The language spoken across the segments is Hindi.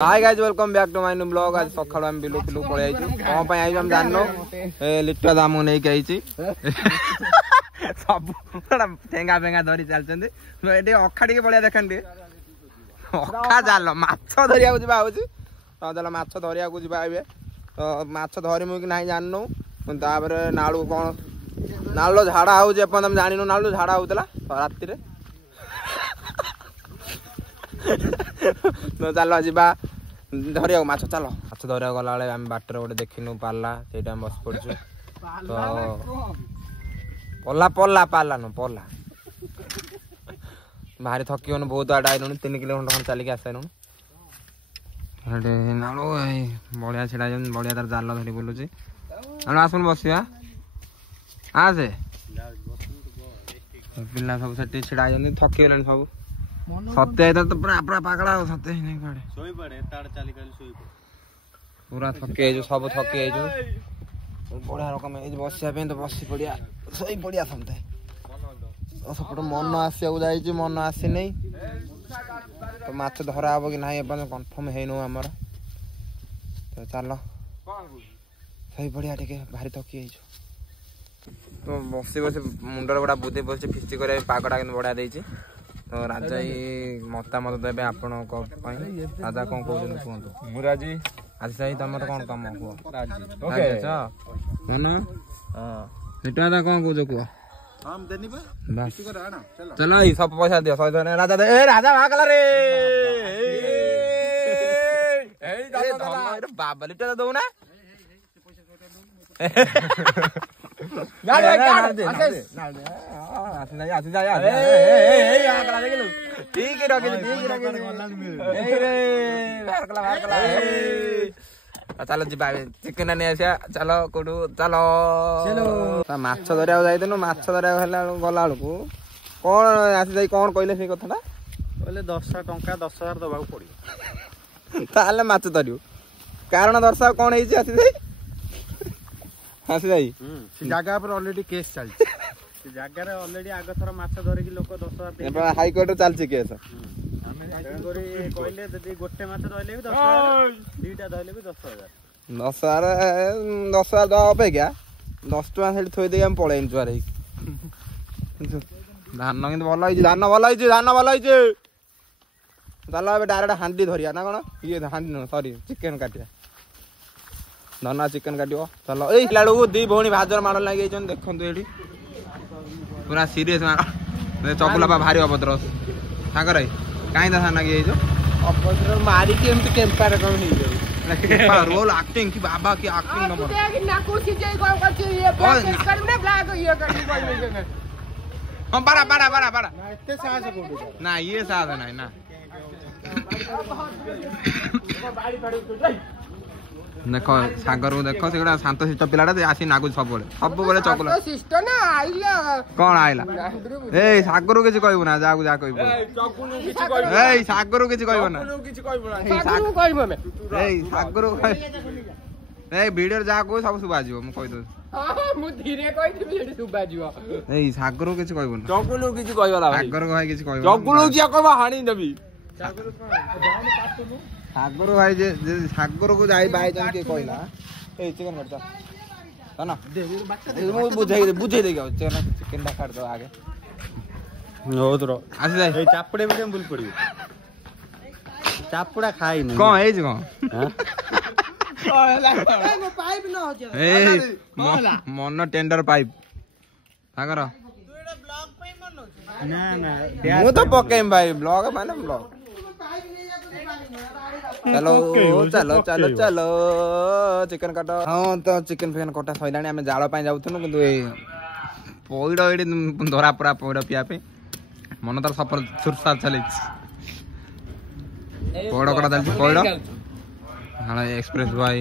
Hi guys welcome back to my new blog. आज सकाळ हम बिलु फिलु पळे आइछु कोन पय आइछु हम जाननो ए लिट्टा दामु नै के आइछि सब ठेंगा फेंगा धरी चलचंदी एटी अखाडी के बळिया देखंडी अखा जाल माछ धरिया को जिबा होछि तो जला माछ धरिया को जिबा आबे तो माछ धरिमु कि नाही जाननो तापर नाळू कोन नाळो झाडा होछि अपन हम जानिनो नाळो झाडा होतला राती रे तो चलो जीवा धरिया माछ चलो माछ धरिया गला बेले आम बाटर गोटे देखिनु पाला सेटा बस पड़छु तो पल्ला पल्ला पाला न पल्ला भारी थकियोन बहुत आडा आइनु 3 किलोमीटर चली के आसनु हेडे नालो बढ़िया छेड़ा जन बढ़िया तार जाल धरि बोलुची आनो आसन बसिया आ से पिल्ला सब सेठी छेड़ा जन थकी गेलन सब सत्य तो पूरा पूरा पागला हो सत्य ही नहीं पड़े सोई पड़े ताड़ चाली कर सोई पूरा थके जो सब थके जो बड़ा रकम ए बसिया पे तो बसी पड़िया सोई पड़िया समते सपट मन आसिया को जाई मन आसी नहीं तो माछ धरा हबो कि नाही अपन कंफर्म हेनो हमर तो चलो सोई पड़िया टिके भारी थकी जो तो बसी बसी मुंडर बड़ा बुद्धि बसी फिस्टी करे पागड़ा के बड़ा देई तो राजा ये मतामत देवे आपण राजा कौन कहते कहतु मुराजी आज सही तुम कौन कम कह मन हाँ कौन कौच कह चलो सब पैसा दियो 100 राजा दे राजा भागला रे बाबा लिटा दो ना चलो जी चिकेन नहीं आसिया चलो कोटू चलो माछ धरिया जाइनु माछ धरिया गला बेलू कौन आसी जाई कौन कहले से कथा कहले 10 टंका 10,000 दबा पड़ियो ताले माछ धरियो कारण दर्शा कौन है आसी जाई आसी जाई से जगह पर ऑलरेडी केस चल से जगह रे ऑलरेडी आग थरा माछ धरे कि लोक 10,000 हाई कोर्ट चल छी केस कहले जदी गोटे माछ धइले भी 10,000 दीटा धइले भी 10,000 अपेक्षा 10 टका सेठी थोई दे हम पळे इनचुआर धान किंतु भल होई धान भल होई चलो ए डायरेक्ट हांडी धरिया ना कोन ये हांडी न सॉरी चिकन काटिया धना चिकन काटियो चलो ए लाडू को दी भौणी भाजर माड़ लागि जन देखंतु एठी पूरा सीरियस मार चकुला बा भारी अभद्र सागर काई दा थाना गे जो अभद्र मारी के एमती टेम्पर कम ही जो रोल एक्टिंग की बाबा की एक्टिंग नंबर तू ना कुछ जे को ये कर ने ब्लैक ये कर हम बड़ा ना इतने साहस को ना ये साहस नहीं ना देखो सागर को देखो से शांत शिष्ट पिलाटा आसी नागु सब चकुला कौन आइला ए सागर किसी कहबो ना जाकू जा कहबो ए सागर किसी कहबो ना ए सागर ए वीडियो जा को सब सुबा जिवो म कहि दो हां मु धीरे कहि दिबी एडी सुबा जिवो ए सागर किसी कहबो ना चकुलु किसी कहबो सागर भाई किसी कहबो चकुलु किया कहबो हानी देबी सागर भाई जे सागर को जाई भाई जन के कहला ए चिकन करता है ना मु बुझे दे गयो चिकन दा काट दो आगे ओ तो आसी जाई ए चापड़े में बुल पड़ी चापड़ा खाई नहीं कोन ए जे कोन पाइप न हो जे ए मन टेंडर पाइप सागर तू एटा ब्लॉग पे मन हो ना मु तो पकेम भाई ब्लॉग माने ब्लॉग चलो चलो चलो चलो चिकन काट हाँ तो चिकन फेन कटा सैलानी आम जाल जाऊँ कि पैड़ ये धरा पूरा पैड़ पिया मन तार सफर सुरसा चली पैड़ कटा चलती पैड़ हाँ एक्सप्रेस भाई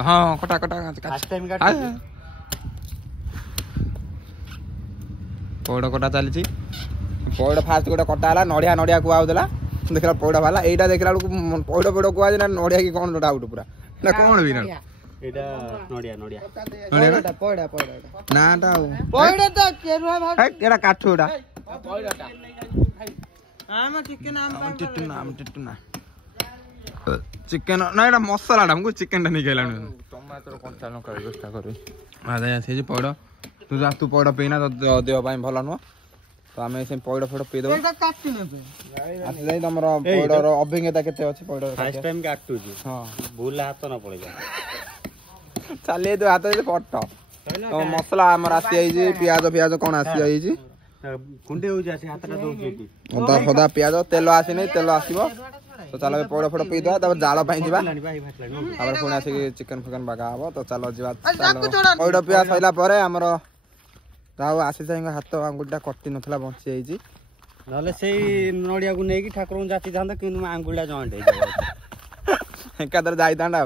हाँ कटा कटा पैड़ कटा चली पैड़ फास्ट गोटे कटा नड़िया नड़िया कुआ देखला पैड़ा वाला एटा देखला पैड़ पैड़ कुआ ना नड़िया की कौन डाउट पूरा ना कौन भी ना एटा नड़िया नड़िया नड़िया पैड़ा पैड़ा नाटा पैड़ा तो केरुआ भाग एटा काठोडा पैड़ाटा चिकन ना एटा मसला हमको चिकन टा निकला टमाटर कंचा लंका व्यवस्था करी से पौड़ तू जा तू पौड़ पीना तो देह भल नुह तो आम से पौड़ फोड़ पी दब तुम पौड़ अभिज्ञता के चलिए तो हाथ पट तो मसला आमर आसी पियाज पियाज कौन आसी अदा फदा पियाज तेल आसी नहीं तेल आसो तो चलो पौड़ फोड़ पी दवा जाल पुणी आसिक चिकेन फिकेन बागा हम तो चलो जा पौड़ पिया सरला आमर आशीष भाई हाथ आंगुठा कटि नाला बंची ना से नड़िया को नहीं ठाकुर जाति था कि आंगुठा जॉइंट एकादर जाता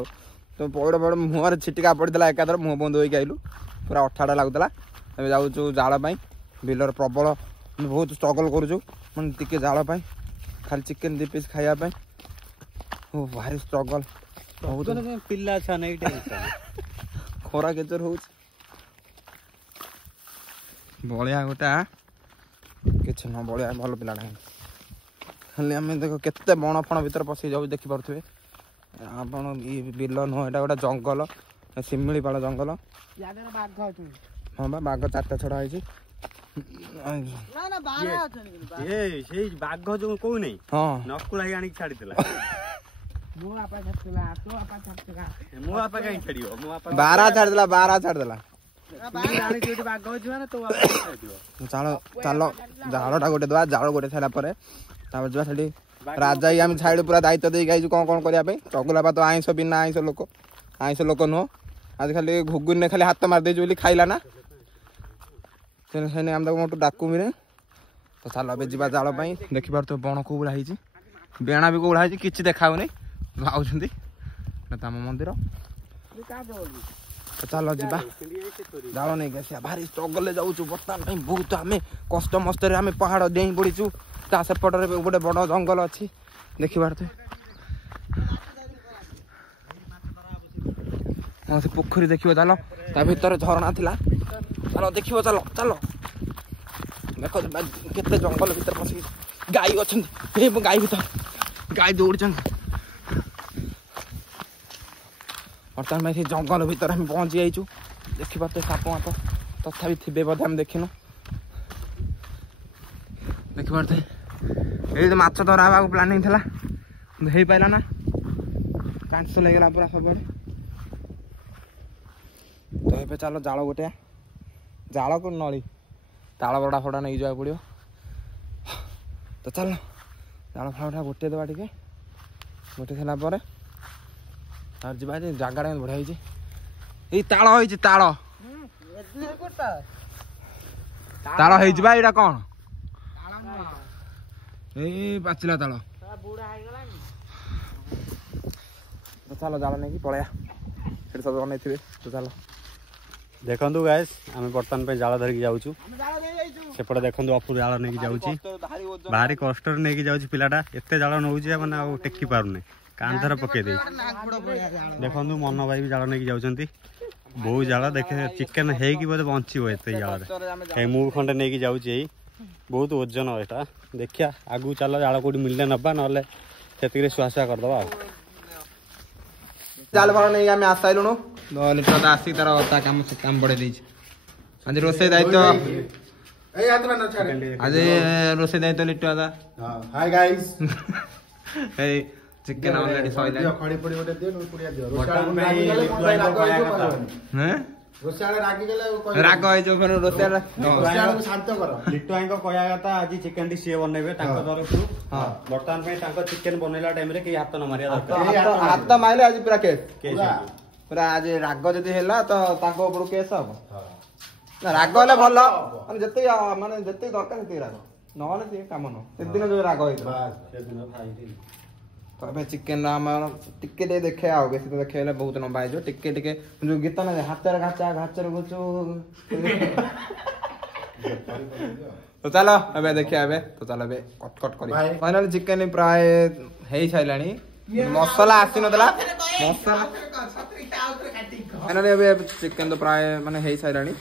तो पौड़ फोड़ मुहर छिटिका पड़ता एकादर मुह बंद होगी आइलु पूरा अठाड़ा लगुला ए जाऊँ जाल बिलर प्रबल बहुत स्ट्रगल करुचु मैं टी जाल खाली चिकेन 2 पीस खायापी भारी स्ट्रगल पिला खरा केचर हो बलिया गोटा कि न बलिया भल पिला खाली आम देख केते बण फण भर पशि जाऊ देखी पारे आप बिल नुह एटा गोटे जंगल शिमिलीपाल जंगल हाँ बा बाघ 4टा छड़ा है बाघ जो कौ नहीं नकुला आनी छाड़ी बारा छाड़देला चलो चलो जालटा गोटे दवा जाल गोटे सारापर जी राजा ही आम छाड़ पूरा दायित्व दे गई कौन कौन करने चगुला तो आईस बिना आईस लोक नुह आज खाली घुगुन ने खाली हाथ मार दे खाइला ना आम मोटू डाकू मिले तो चल ए जा जाल देखी पार तो बण कौ भाई बेणा भी कौड़ा है कि देखाऊनी आम मंदिर तो चल जा जाल नहीं आस भारी स्ट्रगल जाऊँ बर्तमान बहुत आम कष्ट मस्त आम पहाड़ डेई पड़ीचु ता सेपटे गोटे बड़ जंगल अच्छी देखी पारे हाँ से पोखरी देख चल ता भर झरणा थिला चलो देख चलो चलो देख केते जंगल भीतर पशि गाई अच्छा गाई भीतर गाई दौड़ बर्तमान में जंगल भीतर हम पहुंची जाइचु देखी पारे साप माप तथा थे बोधे आम देखिनु देखी पारे ये माछ धरा प्लानिंग था हो पारा ना कैंसल हो पूरा सब तो ये चलो जाल गोटे जाल को नली ताल बड़ा फड़ा नहीं जाए पड़ो तो चल जाल फाड़ा गोटे दवा टे गोटे सारापर जा जगह बढ़िया ये ताल हो ताल हो कौन ए पाचिला ताल तो चलो जाल नहीं पलया सब अन तो चलो देखु गाइस आम बर्तमान पे जाल धरिकी जाऊँ सेपटे देखु अपू जाल नहीं जाऊँ भारी कष्ट नहीं जाऊँ पिलाटा एत जाल नौ मैंने टेकी पारनी कांधर पकई दे देखु मन भाई भी जाल नहीं जाऊँगी बहुत जाल देखे चिकेन होगी बोधे बंचो एत जाल मु खंडे नहीं जाऊँगी बहुत ओजन एटा देखिया आगू चल जाल कौट मिलने नवा ना से शुआ करदे जाल भाड़ नहीं आम आस सारूँ लिटर आसी तार काम बढ़े आज रोसे दायित्व आज रोसे दायित्व litre hi guys chicken already soil खड़ी पड़ी गोटे दियो पुड़िया दियो रोसाले रागी गेले राग है जो फिर रोसाले को शांत करो लिट्टू आइ को कहया कथा आज चिकेन डी से बनेबे ताको तरफ हां बर्तमान पे ताको चिकेन बनेला टाइम रे के हाथ न मारिया दरकार हाथ माइले आज पूरा केस पूरा आज राग जदी हैला तो ताको ऊपर केस हो ना राग हले भलो माने जते दरकार सेते राग नहले से काम न से दिन जो राग होई बस से दिन खाई तो अबे चिकेन आम टिके देखे आओ बेसी तो देखे बहुत लंबा है जो टिके जो गीत ना हाथ घाचा घाचर गुचु तो चलो अबे देखिए अबे तो चलो अबे कट कट करी फाइनली चिकेन प्राय हेई साइलानी मसाला आसी नदला मसाला फाइनली अबे चिकेन तो प्राय माने हेई साइलानी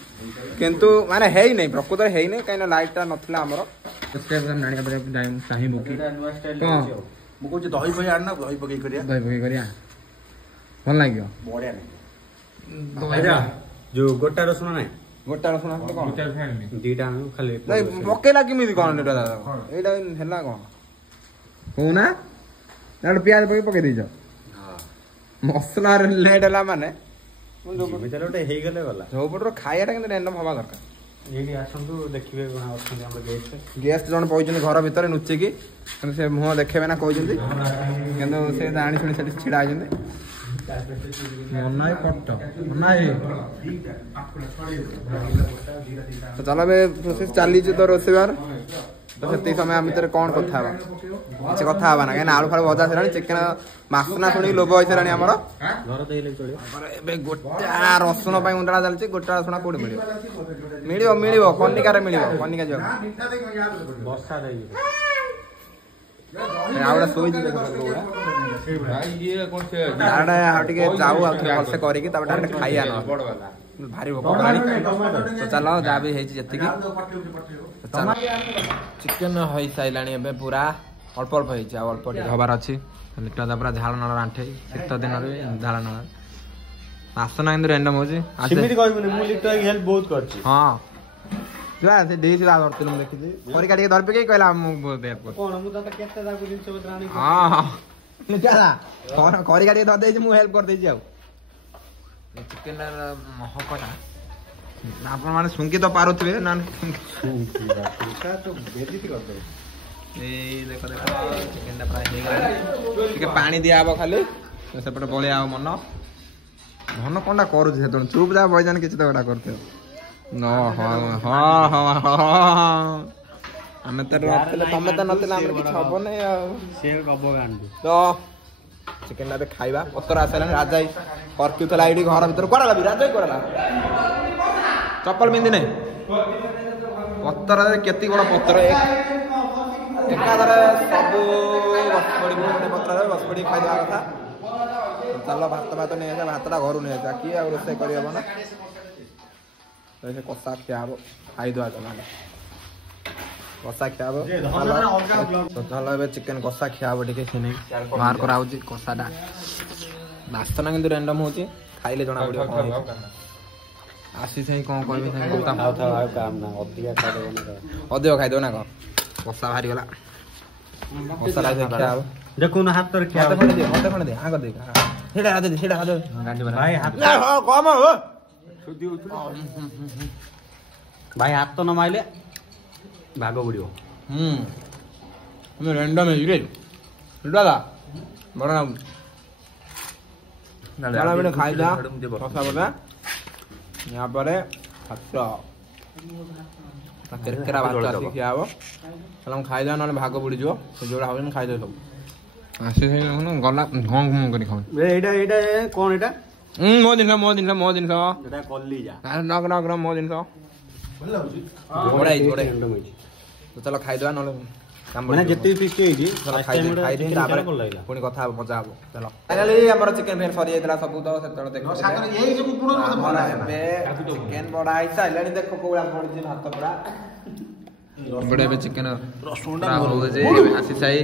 किंतु माने हेई नहीं प्रकृत हेई नहीं काइना लाइट ता नथला हमरो सब्सक्राइब करना नाणी अपने टाइम चाहिए बुकी ମୁଁ କହୁଛି ଦହି ଫହି ଆଣ ନା ଦହି ପକେଇ କରିବା दही पकई करिया भल लागियो ବଢିଆ ଏଇଟା ଯୋଉ ଗୋଟା ରସୁଣ ନାହିଁ गोटा रसुण तो कोन ଦିଟା ଆଣିବୁ ଖାଲି पकेला केमिति कोन एटा दादा एटा हेला कोन कोना एटा प्याज पके देछ मसला रे लेट हला माने ଯେମିତି ଗୋଟେ ହେଇଗଲେ ଗଲା जो पटर खायाटा किंतु रैंडम हवा दरकार ଏଇଠି ଆସନ୍ତୁ ଦେଖିବେ କଣ ଅଛନ୍ତି ଆମର ଗେଷ୍ଟ गेस्ट जन पइछन घर भीतर नुचे की किंतु से मुह देखेबे ना कहउछन्ती किंतु से जानि सुनि सेठी छिडा आइछन्ती मनाई कट्ट मनाई तो चलो बे प्रोसेस चाली छ तो रोसेबार तो सेती समय हम भीतर कोन कथा हवा किछ कथा हवा ना के आलू फालू भजा छरानी चिकन मासना सुनी लोभ होई छरानी हमर ଘର ଦେଇଲେ ଚଳିବ पर एबे गोटा रसुन पई उंडा चलछि गोटा रसुन कोड मिलियो मिलियो कनिका रे मिलियो कनिका जो ବର୍ଷା ଦେଇକି आवडा सोई जी देखो भाई ये कोन से डाडा हटिके जाऊ आ भलसे करी की तब डायरेक्ट खाइया न भारी भोक लानी तो चलो जा भी हेछि जति की चिकन होई साइलानी एबे पूरा अल्प अल्प हेछि आ अल्प हबार अछि लिटा दा पूरा झाल नळ रांठे शीत दिन रे झाल नळ आसना इंदु रैंडम होछि ସେମିତି କହିବୁନି ମୁଁ ଲିଟର ହେଲ୍ପ ବହୁତ କରିଛି हां जा से देश ला धरते हम देखि परी काटी धर पे के कहला हम देख କଣ ମୁଁ ତତେ କେତେ ଦାକୁ ଜିନିଷ ପତ୍ର ଆଣି हां हां चला कोन करी काटी धर देछि मु हेल्प कर देछि आ चिकन महकटा आपण माने सुंकी तो पारुथबे ना तो बेदिति करदे ए देखो चिकन टा प्राय हे गला के पानी दिया आबो खाली सेपटे बळे आ मन धन कोनटा करू जे तो चुप जा भइजान किछ तो एटा करते न हां हां हां हमें तो रतले तमे तो नतले हमर किछ हबो नै आ ସେଲ୍ କବ ଗାଣ୍ଡୁ तो चिकन टा खाइबा पत्तर आसेला राजाई परक्यू थला आईडी घर भीतर कोडा लाबी राजाई कोडा ला चप्पल बिंदी नै पत्तर केति बड़ पत्तर एकादर सब बस पड़िबो ने पत्तर बस पड़ी खाइबा कथा चलो भात नै आसे भातटा घरु नै आसे की आ रोसे करियबो ना तो से कसा खियाबो खाइ दवा चला कसा खियाबो तो चलो एबे चिकन कसा खियाबो ठीक छै नै बाहर कराउची कसाटा नास्ता ना किंतु रैंडम होची खाइले जणा पड़ियो कोन आसी छै कोन कहबे छै कोता ଆଉ କାମ ନା ଅଧିକା ଖାଇଦେବ ନା अधिक खाइ दो ना कसा भारी गला कसाटा से खियाबो ଦେଖୁନ ହାତରେ ଖିଆ मते खण दे आग दे हेडा दे गांडी बना ଭାଇ ହାତ कम हो ସୁଦି ଉଠୁ ଭାଇ ହାତ ନ ମାଇଲେ ଭାଗ ବୁଡିବ हम रैंडम है रे दादा बड़ा चला बेटा खाई जा कसा बता यहाँ पर भात केरकेरा भात आसी खियाबो चल हम खाई जा ना भाग बुड़ी जो जोड़ा हो खाई दे सब आसी से गला घों घों करी खाऊ ଏଇଟା ଏଇଟା କଣ ଏଇଟା मो दिन ଏଟା କଲିଜା नग मो दिन तो चलो खाई दवा ना ମାନେ ଯେତିକି ପିସ୍ ହେଇଛି पुणी कथा मजा हम चलो फाइनाली हमर चिकन फेन सरी जाइतला सब तो सेतळ देखो सागर एई सब गुण मते भल एबे चिकन बडा आइसा इलानी देखो कोला पड़छि भात पड़ा बडे बे चिकन रसुंडा हो जे आसी साई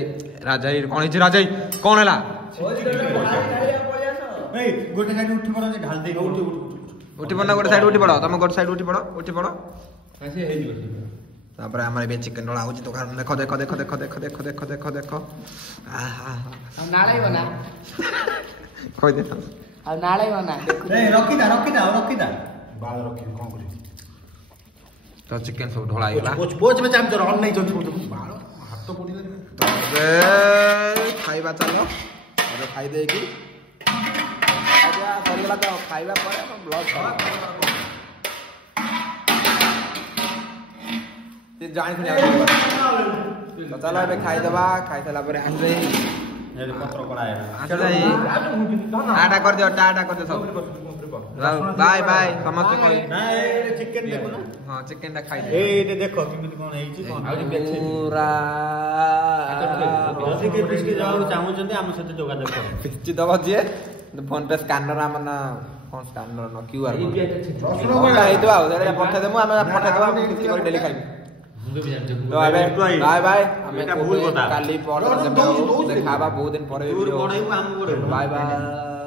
राजाई कोन छि राजाई कोन हला ए गोटे साइड उठी पड़ जे ढाल दे उठी पड़ ना गोटे साइड उठी पड़ तुम गोटे साइड उठी पड़ ऐसे हे जी तापर हमर बे चिकन डोला होछि तो कारण देखो आहा नाळे बना कोइ दे आ नाळे बना ए रखिदा बाल रखि कोन करी तो चिकन सब ढोला आइला बोझ में चाम जर ऑन नहीं जो बाल हाथ तो पड़ी ए खाइबा चलो अबे खाइ दे की आजा सरीला तो खाइबा परे ब्लॉग ते जान सुनिया तो चलो अबे खाइ दबा खाइ देला परे आन रे ए पत्र कड़ाए आछै टाटा कर दियो सब बाय बाय समस्त कोई ना ए चिकन देखो ना हां चिकन टा खाइ दे ए एते देखो किमिति कोन हेछि कोन पूरा जदी के पिस्के जाऊ चाहउछन्ते हम सते जोगाजोग कर पिस्टी दबा दिए फोन पे स्कैनर हमना फोन स्कैनर न क्यूआर कोड रसुण कोड आइ दो आ पठा देमु हम पठा देबा पिस्टी कर डेली खाइ बाय बाय हमें भूल काली पर देखा बहुत दिन पर बाय बाय।